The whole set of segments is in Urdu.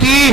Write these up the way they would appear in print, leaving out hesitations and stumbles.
3,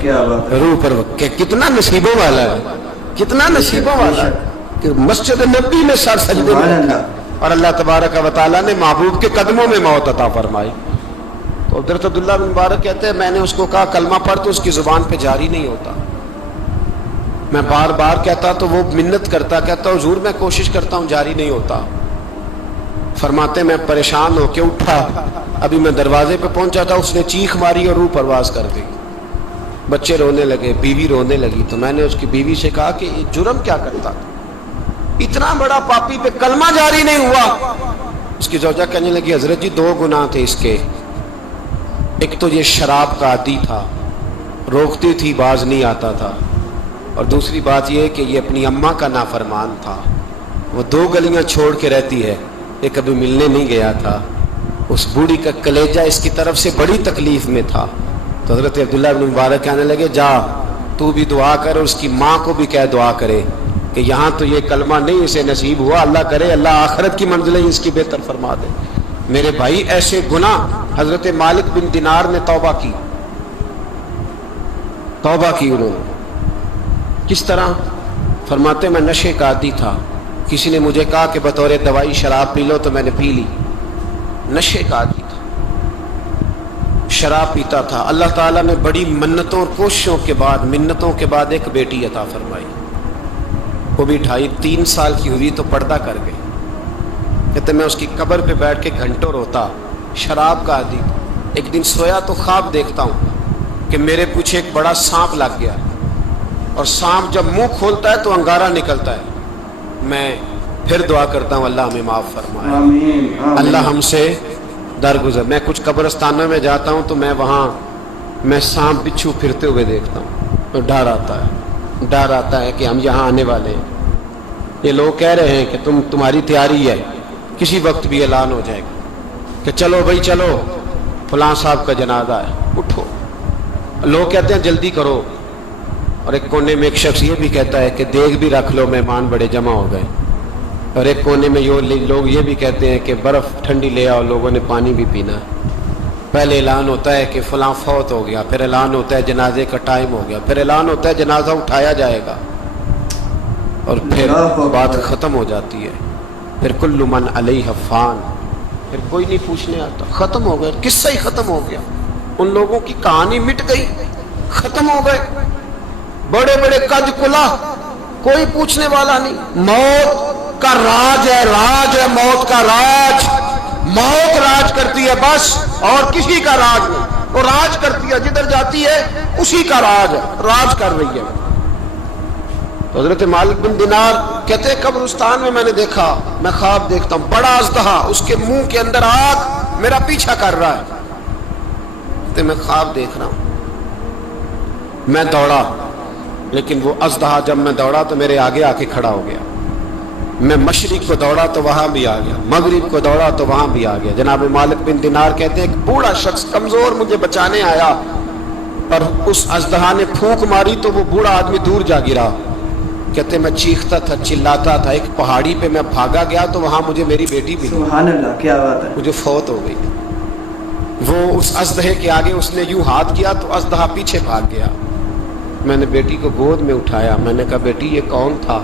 کیا بات ہے. روح پر کتنا نصیبوں والا ہے، کتنا نصیبوں والا ہے کہ مسجد نبی میں سر سجدے میں سبحان اللہ. اور اللہ تبارک و تعالیٰ نے محبوب کے قدموں میں موت عطا فرمائی. تو حضرت عبداللہ بن مبارک کہتے ہیں میں نے اس کو کہا کلمہ پڑھ، تو اس کی زبان پہ جاری نہیں ہوتا. میں بار بار کہتا تو وہ منت کرتا، کہتا حضور میں کوشش کرتا ہوں جاری نہیں ہوتا. فرماتے میں پریشان ہو کے اٹھا، ابھی میں دروازے پہ پہنچا تھا، اس نے چیخ ماری اور روح پرواز کر گئی. بچے رونے لگے، بیوی رونے لگی. تو میں نے اس کی بیوی سے کہا کہ یہ جرم کیا کرتا تھا، اتنا بڑا پاپی پہ کلمہ جاری نہیں ہوا. اس کی زوجہ کہنے لگی حضرت جی 2 گناہ تھے اس کے. ایک تو یہ شراب کا عادی تھا، روکتی تھی باز نہیں آتا تھا، اور دوسری بات یہ کہ یہ اپنی اماں کا نافرمان تھا. وہ 2 گلیاں چھوڑ کے رہتی ہے، یہ کبھی ملنے نہیں گیا تھا. اس بوڑھی کا کلیجہ اس کی طرف سے بڑی تکلیف میں تھا. تو حضرت عبداللہ بن مبارک کہنے لگے جا تو بھی دعا کر، اور اس کی ماں کو بھی کہہ دعا کرے کہ یہاں تو یہ کلمہ نہیں اسے نصیب ہوا، اللہ کرے اللہ آخرت کی منزلیں اس کی بہتر فرما دے. میرے بھائی ایسے گناہ حضرت مالک بن دینار نے توبہ کی انہوں نے. کس طرح؟ فرماتے میں نشے کا عادی تھا، کسی نے مجھے کہا کہ بطور دوائی شراب پی لو تو میں نے پی لی. نشے کا عادی تھا، شراب پیتا تھا. اللہ تعالیٰ نے بڑی منتوں اور کوششوں کے بعد، منتوں کے بعد ایک بیٹی عطا فرمائی. وہ بھی 2.5-3 سال کی ہوئی تو پردہ کر گئی. کہتے میں اس کی قبر پہ بیٹھ کے گھنٹوں روتا. شراب کا عادی. ایک دن سویا تو خواب دیکھتا ہوں کہ میرے پیچھے ایک بڑا سانپ لگ گیا، اور سانپ جب منہ کھولتا ہے تو انگارہ نکلتا ہے. میں پھر دعا کرتا ہوں اللہ ہمیں معاف فرمائے، آمین آمین. اللہ ہم سے درگزر. میں کچھ قبرستانوں میں جاتا ہوں تو میں وہاں سانپ بچھو پھرتے ہوئے دیکھتا ہوں تو ڈر آتا ہے کہ ہم یہاں آنے والے ہیں. یہ لوگ کہہ رہے ہیں کہ تمہاری تیاری ہے، کسی وقت بھی اعلان ہو جائے گا کہ چلو بھائی چلو فلاں صاحب کا جنازہ ہے، اٹھو. لوگ کہتے ہیں جلدی کرو، اور ایک کونے میں ایک شخص یہ بھی کہتا ہے کہ دیگ بھی رکھ لو، مہمان بڑے جمع ہو گئے. اور ایک کونے میں لوگ یہ بھی کہتے ہیں کہ برف ٹھنڈی لے آؤ، لوگوں نے پانی بھی پینا ہے. پہلے اعلان ہوتا ہے کہ فلاں فوت ہو گیا، پھر اعلان ہوتا ہے جنازے کا ٹائم ہو گیا، پھر اعلان ہوتا ہے جنازہ اٹھایا جائے گا، اور پھر بات ختم ہو جاتی ہے. پھر کل من علیہ فان، پھر کوئی نہیں پوچھنے آتا. ختم ہو گیا، قصہ ہی ختم ہو گیا. ان لوگوں کی کہانی مٹ گئی، ختم ہو گئے. بڑے بڑے قد کلا، کوئی پوچھنے والا نہیں. موت کا راج ہے موت کا راج. موت راج کرتی ہے بس، اور کسی کا راج نہیں. وہ راج کرتی ہے، جدھر جاتی ہے اسی کا راج ہے، راج کر رہی ہے. تو حضرت مالک بن دینار کہتے ہیں قبرستان میں میں نے دیکھا، میں خواب دیکھتا ہوں بڑا اژدہا، اس کے منہ کے اندر آگ میرا پیچھا کر رہا ہے. تو میں خواب دیکھ رہا ہوں. میں دوڑا، لیکن وہ اژدہا جب میں دوڑا تو میرے آگے آ کے کھڑا ہو گیا. میں مشرق کو دوڑا تو وہاں بھی آ گیا، مغرب کو دوڑا تو وہاں بھی آ گیا. جناب مالک بن دینار کہتے ہیں ایک بوڑھا شخص کمزور مجھے بچانے آیا، اور اس اژدہا نے پھونک ماری تو وہ بوڑھا آدمی دور جا گرا. کہتے میں چیختا تھا، چلاتا تھا. ایک پہاڑی پہ میں بھاگا گیا تو وہاں مجھے میری بیٹی بھی، سبحان اللہ، کیا بات ہے. مجھے فوت ہو گئی. وہ اس اژدہے کے آگے اس نے یوں ہاتھ کیا تو اژدہا پیچھے بھاگ گیا. میں نے بیٹی کو گود میں اٹھایا، میں نے کہا بیٹی یہ کون تھا؟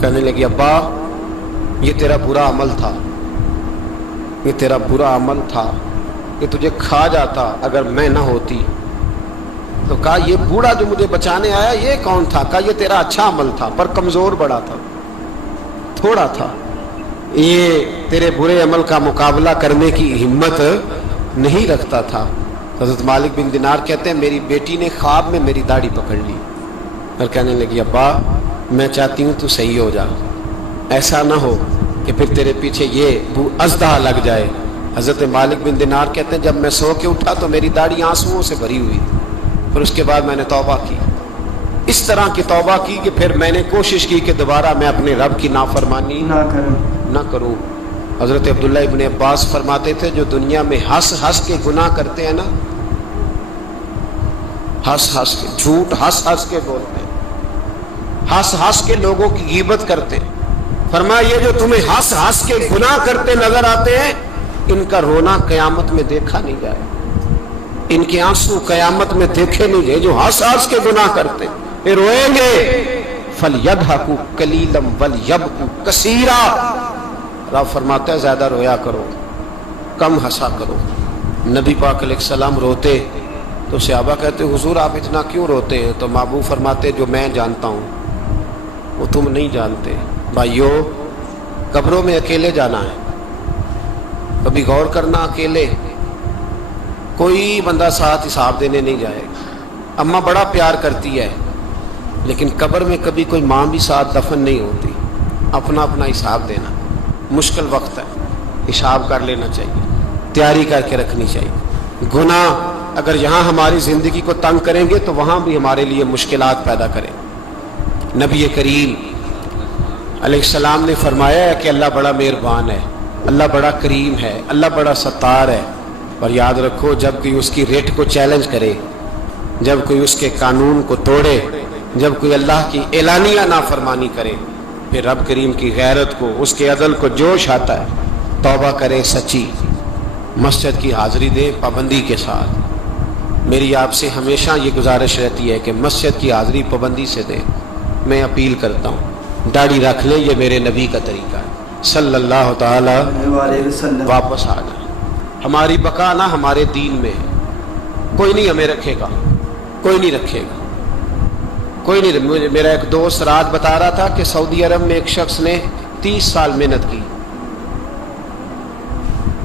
کہنے لگی ابا یہ تیرا برا عمل تھا، یہ تیرا برا عمل تھا، یہ تجھے کھا جاتا اگر میں نہ ہوتی. تو کہا یہ بوڑھا جو مجھے بچانے آیا یہ کون تھا؟ کہا یہ تیرا اچھا عمل تھا، پر کمزور بڑا تھا، تھوڑا تھا، یہ تیرے برے عمل کا مقابلہ کرنے کی ہمت نہیں رکھتا تھا. حضرت مالک بن دینار کہتے ہیں میری بیٹی نے خواب میں میری داڑھی پکڑ لی اور کہنے لگی ابا میں چاہتی ہوں تو صحیح ہو جا، ایسا نہ ہو کہ پھر تیرے پیچھے یہ اژدہا لگ جائے. حضرت مالک بن دینار کہتے ہیں جب میں سو کے اٹھا تو میری داڑھی آنسوؤں سے بھری ہوئی. پھر اس کے بعد میں نے توبہ کی، اس طرح کی توبہ کی کہ پھر میں نے کوشش کی کہ دوبارہ میں اپنے رب کی نافرمانی نہ کروں. حضرت عبداللہ ابن عباس فرماتے تھے جو دنیا میں ہنس ہنس کے گناہ کرتے ہیں نا، ہنس ہنس کے جھوٹ ہنس ہنس کے بولتے ہیں، ہنس ہنس کے لوگوں کی غیبت کرتے ہیں، فرمایا یہ جو تمہیں ہنس ہنس کے گناہ کرتے نظر آتے ہیں ان کا رونا قیامت میں دیکھا نہیں جائے، ان کے آنسو قیامت میں دیکھے نہیں جائے۔ جو ہنس ہنس کے گناہ کرتے یہ روئیں گے، فَلْيَضْحَكُوا قَلِيلًا وَلْيَبْكُوا كَثِيرًا۔ رب فرماتا ہے زیادہ رویا کرو، کم ہنسا کرو۔ نبی پاک علیہ السلام روتے تو صحابہ کہتے حضور آپ اتنا کیوں روتے ہیں؟ تو محبوب فرماتے جو میں جانتا ہوں وہ تم نہیں جانتے۔ بھائیو، قبروں میں اکیلے جانا ہے، کبھی غور کرنا، اکیلے کوئی بندہ ساتھ حساب دینے نہیں جائے گا۔ اماں بڑا پیار کرتی ہے لیکن قبر میں کبھی کوئی ماں بھی ساتھ دفن نہیں ہوتی۔ اپنا اپنا حساب دینا مشکل وقت ہے، حساب کر لینا چاہیے، تیاری کر کے رکھنی چاہیے۔ گناہ اگر یہاں ہماری زندگی کو تنگ کریں گے تو وہاں بھی ہمارے لیے مشکلات پیدا کریں۔ نبی کریم علیہ السلام نے فرمایا ہے کہ اللہ بڑا مہربان ہے، اللہ بڑا کریم ہے، اللہ بڑا ستار ہے، اور یاد رکھو جب کوئی اس کی ریٹ کو چیلنج کرے، جب کوئی اس کے قانون کو توڑے، جب کوئی اللہ کی اعلانیہ نافرمانی کرے، پھر رب کریم کی غیرت کو، اس کے عدل کو جوش آتا ہے۔ توبہ کریں سچی، مسجد کی حاضری دیں پابندی کے ساتھ۔ میری آپ سے ہمیشہ یہ گزارش رہتی ہے کہ مسجد کی حاضری پابندی سے دیں۔ میں اپیل کرتا ہوں داڑھی رکھ لیں، یہ میرے نبی کا طریقہ ہے صلی اللہ تعالی علیہ وسلم۔ واپس آ جائیں۔ ہماری بقا نہ ہمارے دین میں ہے، کوئی نہیں ہمیں رکھے گا، کوئی نہیں رکھے گا، کوئی نہیں۔ میرا ایک دوست رات بتا رہا تھا کہ سعودی عرب میں ایک شخص نے 30 سال محنت کی،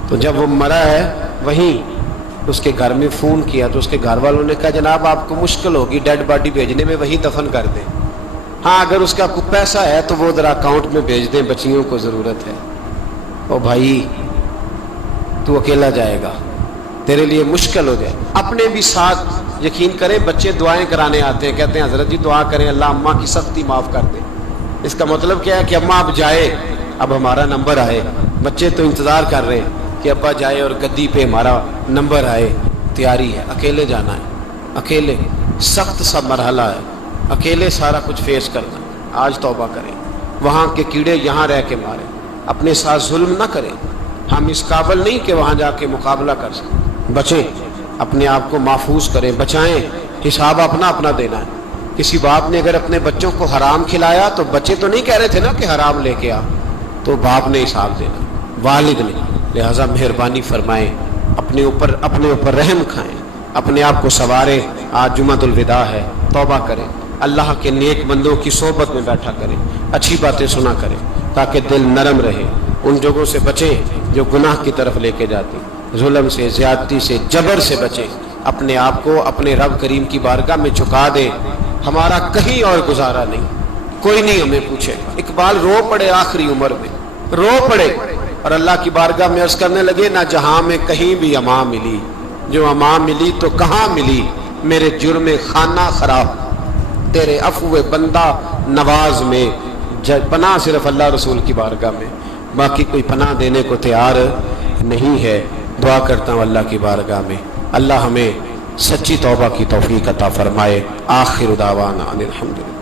تو جب وہ مرا ہے وہیں اس کے گھر میں فون کیا تو اس کے گھر والوں نے کہا جناب آپ کو مشکل ہوگی ڈیڈ باڈی بھیجنے میں، وہیں دفن کر دیں۔ ہاں اگر اس کا کوئی پیسہ ہے تو وہ ذرا اکاؤنٹ میں بھیج دیں، بچیوں کو ضرورت ہے۔ او بھائی تو اکیلا جائے گا، تیرے لیے مشکل ہو جائے۔ اپنے بھی ساتھ یقین کریں، بچے دعائیں کرانے آتے ہیں، کہتے ہیں حضرت جی دعا کریں اللہ اماں کی سختی معاف کر دے۔ اس کا مطلب کیا ہے کہ اماں اب جائے، اب ہمارا نمبر آئے۔ بچے تو انتظار کر رہے ہیں کہ ابا جائے اور گدی پہ ہمارا نمبر آئے۔ تیاری ہے، اکیلے جانا ہے، اکیلے سخت سا مرحلہ ہے، اکیلے سارا کچھ فیس کرنا۔ آج توبہ کریں، وہاں کے کیڑے یہاں رہ کے ماریں، اپنے ساتھ ظلم نہ کریں۔ ہم اس قابل نہیں کہ وہاں جا کے مقابلہ کر سکیں۔ بچیں، اپنے آپ کو محفوظ کریں، بچائیں، حساب اپنا اپنا دینا ہے۔ کسی باپ نے اگر اپنے بچوں کو حرام کھلایا تو بچے تو نہیں کہہ رہے تھے نا کہ حرام لے کے آ، تو باپ نے حساب دینا، والد نے۔ لہٰذا مہربانی فرمائیں، اپنے اوپر رحم کھائیں، اپنے آپ کو سنواریں۔ آج جمعۃ الوداع ہے، توبہ کریں، اللہ کے نیک بندوں کی صحبت میں بیٹھا کریں، اچھی باتیں سنا کریں تاکہ دل نرم رہے۔ ان جگہوں سے بچیں جو گناہ کی طرف لے کے جاتی، ظلم سے، زیادتی سے، جبر سے بچیں۔ اپنے آپ کو اپنے رب کریم کی بارگاہ میں جھکا دیں۔ ہمارا کہیں اور گزارا نہیں، کوئی نہیں ہمیں پوچھے۔ اقبال رو پڑے آخری عمر میں، رو پڑے اور اللہ کی بارگاہ میں عرض کرنے لگے نہ جہاں میں کہیں بھی امان ملی، جو امان ملی تو کہاں ملی، میرے جرم خانہ خراب تیرے عفو بندہ نواز میں۔ پناہ صرف اللہ رسول کی بارگاہ میں، باقی کوئی پناہ دینے کو تیار نہیں ہے۔ دعا کرتا ہوں اللہ کی بارگاہ میں اللہ ہمیں سچی توبہ کی توفیق عطا فرمائے۔ آخر دعوانا ان الحمدللہ۔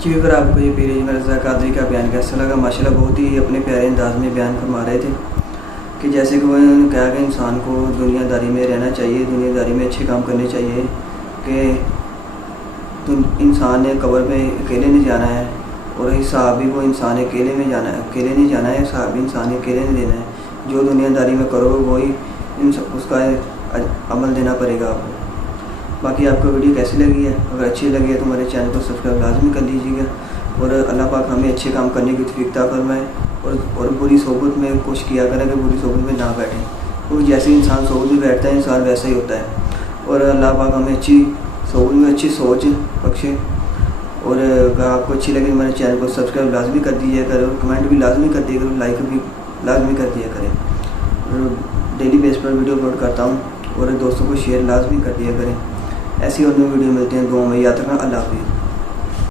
جی اگر آپ کو یہ پیر مرزا قادری کا بیان کیسا لگا؟ ماشاءاللہ بہت ہی اپنے پیارے انداز میں بیان فرما رہے تھے کہ جیسے کہ انہوں نے کہا کہ انسان کو دنیا داری میں رہنا چاہیے، دنیا داری میں اچھے کام کرنے چاہیے، کہ انسان نے قبر میں اکیلے نہیں جانا ہے، اور حساب بھی وہ انسان اکیلے میں جانا ہے، اکیلے نہیں جانا ہے، حساب بھی انسان اکیلے نہیں دینا ہے۔ جو دنیا داری میں کرو وہی اس کا عمل دینا پڑے گا آپ کو۔ باقی آپ کو ویڈیو کیسی لگی ہے؟ اگر اچھی لگی ہے تو ہمارے چینل کو سبسکرائب لازمی کر لیجیے گا، اور اللہ پاک ہمیں اچھے کام کرنے کی توفیق عطا فرمائے، اور بری صحبت میں کوشش کیا کریں کہ بری صحبت میں نہ بیٹھیں، کیونکہ جیسے انسان صحبت میں بیٹھتا ہے انسان ویسا ہی ہوتا ہے۔ اور اللہ پاک ہمیں اچھی صحبت میں اچھی سوچ بخشے، اور اگر آپ کو اچھی لگے ہمارے چینل کو سبسکرائب لازمی کر دیجیے کریں، اور کمنٹ بھی لازمی کر دیا کریں، لائک بھی لازمی کر دیا کریں۔ اور ڈیلی بیس پر ویڈیو اپلوڈ کرتا ہوں، اور دوستوں کو شیئر لازمی کر دیا کریں۔ ایسی اور نئی ویڈیو ملتے ہیں، دعاؤں میں یاد رکھنا۔ اللہ حافظ۔